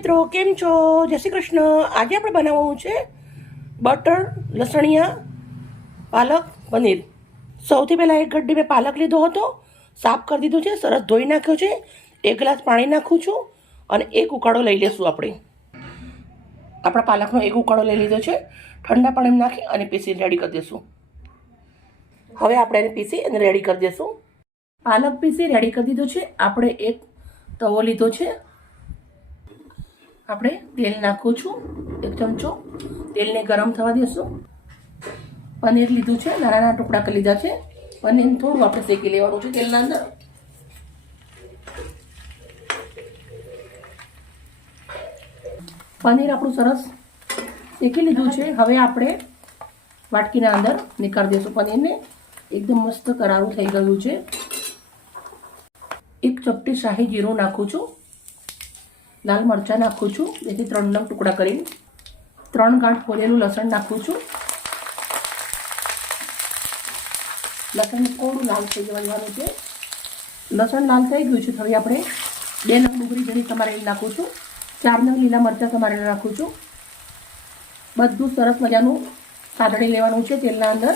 મિત્રો, કેમ છો? જય શ્રી કૃષ્ણ. આજે આપણે બનાવવાનું છે બટર લસણિયા પાલક પનીર. સૌથી પહેલાં એક ગડ્ડી મેં પાલક લીધો હતો, સાફ કરી દીધું છે, સરસ ધોઈ નાખ્યો છે. 1 ગ્લાસ પાણી નાખું છું અને એક ઉકાળો લઈ લેશું. આપણા પાલકનો એક ઉકાળો લઈ લીધો છે. ઠંડા પાણીમાં નાખી અને પીસી રેડી કરી દઈશું. હવે આપણે એને પીસી અને રેડી કરી દઈશું. પાલક પીસી રેડી કરી દીધો છે. આપણે એક તવો લીધો છે. આપણે તેલ નાખું છું, 1 ચમચો. તેલને ગરમ થવા દઈશું. પનીર લીધું છે, નાના નાના ટુકડા કરી લીધા છે. પનીરને થોડું આપણે શેકી લેવાનું છે તેલના અંદર. પનીર આપણું સરસ શેકી લીધું છે. હવે આપણે વાટકીના અંદર નીકાળી દઈશું પનીરને. એકદમ મસ્ત કરારું થઈ ગયું છે. 1 ચપટી શાહી જીરું નાખું છું. લાલ મરચાં નાખું છું, 2 થી 3 નંગ ટુકડા કરીને. 3 ગાંઠ ફોલેલું લસણ નાખું છું. લસણ થોડું લાલ થઈ જવા દેવાનું છે. લસણ લાલ થઈ ગયું છે. હવે આપણે 2 નંગ ડુંગળી ઝીણી સમારેલી નાખું છું. 4 નંગ લીલા મરચાં સમારેલા નાખું છું. બધું સરસ મજાનું સાતળી લેવાનું છે તેલના અંદર.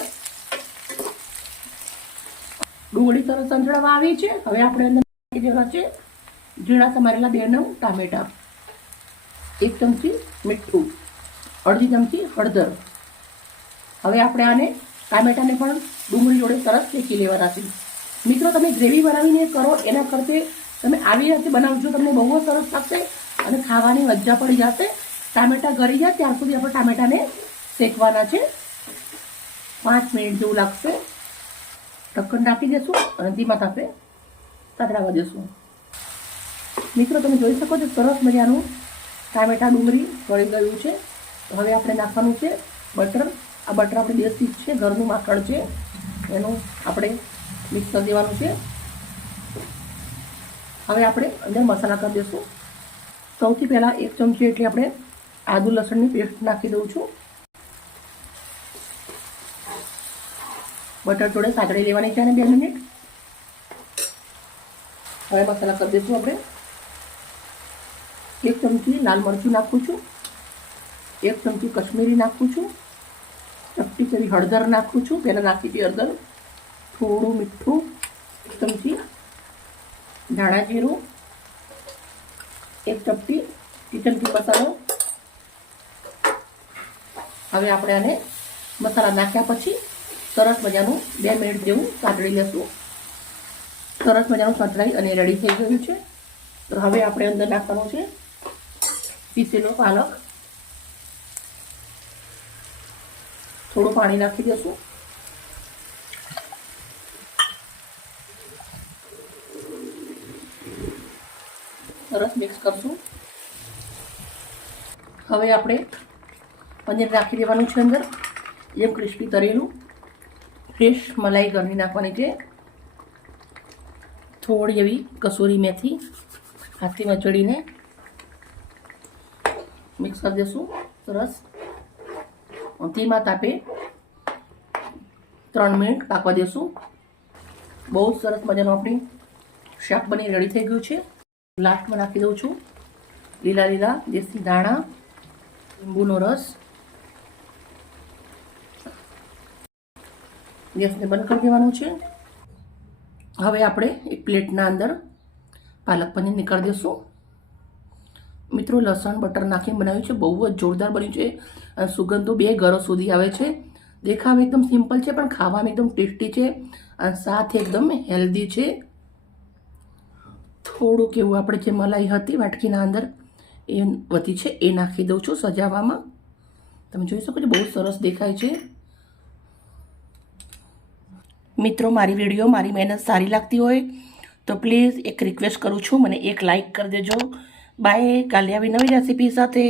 ડુંગળી સરસ સંચળાવા આવી છે. હવે આપણે અંદર નાખી દેવા છે ઝીણા સમારેલા 2 નંગ ટામેટા, 1 ચમચી મીઠું, અડધી ચમચી હળદર. હવે આપણે આને ટામેટાને પણ ડુંગળી જોડે સરસ શેકી લેવાના છે. મિત્રો, તમે ગ્રેવી બનાવીને કરો એના કરતાં તમે આવી રીતે બનાવજો, તમને બહુ જ સરસ લાગશે અને ખાવાની મજા પડી જશે. ટામેટા ગળી જાય ત્યાર સુધી આપણે ટામેટાને શેકવાના છે. 5 મિનિટ જેવું લાગશે. ઢક્કન રાખી દઈશું અને ધીમા તાપે તતડાવા દઈશું. મિત્રો, તમે જોઈ શકો છો સરસ મજાનું ટામેટા ડુંગળી ગળી ગયું છે. હવે આપણે નાખવાનું છે બટર. આ બટર આપણે દેશી છે, ઘરનું માખણ છે, એનું આપણે મિક્સ કરી દેવાનું છે. હવે આપણે અંદર મસાલા કરી દઈશું. સૌથી પહેલાં 1 ચમચી એટલે આપણે આદુ લસણની પેસ્ટ નાખી દઉં છું. બટર જોડે સાતળી લેવાની છે અને 2 મિનિટ. હવે મસાલા કરી દઈશું આપણે. 1 ચમચી લાલ મરચું નાખું છું. 1 ચમચી કશ્મીરી નાખું છું. ચપટી કરી હળદર નાખું છું. પહેલાં નાખી હતી હળદર. થોડું મીઠું, 1 ચમચી ધાણા જીરું, 1 ચપટી કિચન કિંગ મસાલો. હવે આપણે આને મસાલા નાખ્યા પછી સરસ મજાનું 2 મિનિટ જેવું સાંતળી લેશું. સરસ મજાનું સાંતળાઈ અને રેડી થઈ ગયું છે. તો હવે આપણે અંદર નાખવાનું છે પીસેલો પાલક. થોડું પાણી નાખી દઈશું. સરસ મિક્સ કરશું. હવે આપણે પનીર નાખી દેવાનું છે અંદર. જેમ ક્રિસ્પી તરેલું ફ્રેશ મલાઈ ઘરની નાખવાની છે. થોડી એવી કસૂરી મેથી હાથથી મચડીને મિક્સ કરી દઈશું. સરસ ધીમા તાપે 3 મિનિટ પાકવા દઈશું. બહુ જ સરસ મજાનું આપણી શાક બની રેડી થઈ ગયું છે. લાસ્ટમાં નાખી દઉં છું લીલા દેશી દાણા, લીંબુનો રસ. ગેસને બંધ કરી દેવાનું છે. હવે આપણે એક પ્લેટના અંદર પાલક પનીર નીકાળી દઈશું. મિત્રો, લસણ બટર નાખીને બનાવ્યું છે. બહુ જ જોરદાર બન્યું છે. સુગંધો 2 ઘરો સુધી આવે છે. દેખાવ એકદમ સિમ્પલ છે પણ ખાવામાં એકદમ ટેસ્ટી છે અને સાથે એકદમ હેલ્ધી છે. થોડુંક એવું આપણે જે મલાઈ હતી વાટકીના અંદર એ વધી છે એ નાખી દઉં છું સજાવવામાં. તમે જોઈ શકો છો બહુ સરસ દેખાય છે. મિત્રો, મારી વિડીયો, મારી મહેનત સારી લાગતી હોય તો પ્લીઝ એક રિક્વેસ્ટ કરું છું, મને એક લાઈક કરી દેજો. બાય. કાલે આવી નવી રેસીપી સાથે.